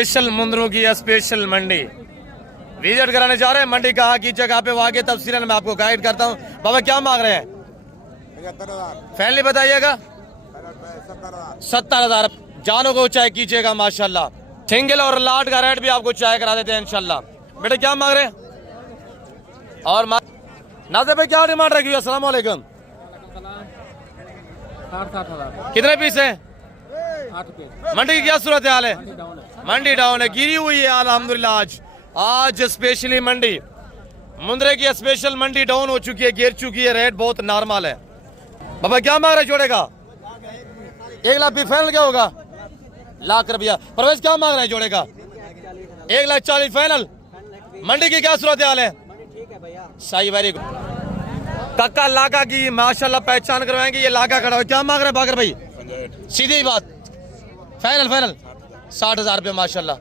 Special मुंद्रों की special मंडी visit कराने जा रहे हैं। मंडी कहाँ की जगह पे वहाँ के तफसीलन मैं आपको गाइड करता हूँ। बाबा क्या मांग रहे हैं? 75,000 फैमिली बताइएगा। 70,000। जानों को चाय कीजिएगा माशाल्लाह। सिंगल और लाट का रेट भी आपको चाय करा देते हैं इंशाल्लाह। बेटे क्या मांग रहे हैं? और नाज़े भाई क्या डिमांड रखी हुई? अस्सलाम वालेकुम। 60,000 कितने पीस है? 8 पे मंडी की क्या सूरत हाल है? डाउन है। मंडी डाउन है, गिरी हुई है अल्हम्दुलिल्लाह। आज स्पेशली मंडी मुंद्रे की स्पेशल मंडी डाउन हो चुकी है, गिर चुकी है, रेट बहुत नॉर्मल है। बाबा क्या मांग रहे जोड़े का? 1 लाख भी फाइनल क्या होगा? लाख रुपया। परवेज क्या मांग रहे हैं जोड़े का? 1,40,000 फाइनल। मंडी की क्या सूरत हाल है? सही, वेरी गुड। कक्का लाका की माशाल्लाह पहचान करवाएंगे। ये लाका खड़ा हो, क्या मांग रहे हैं बाकर भाई? सीधी बात, फाइनल 60,000 रुपये माशाल्लाह।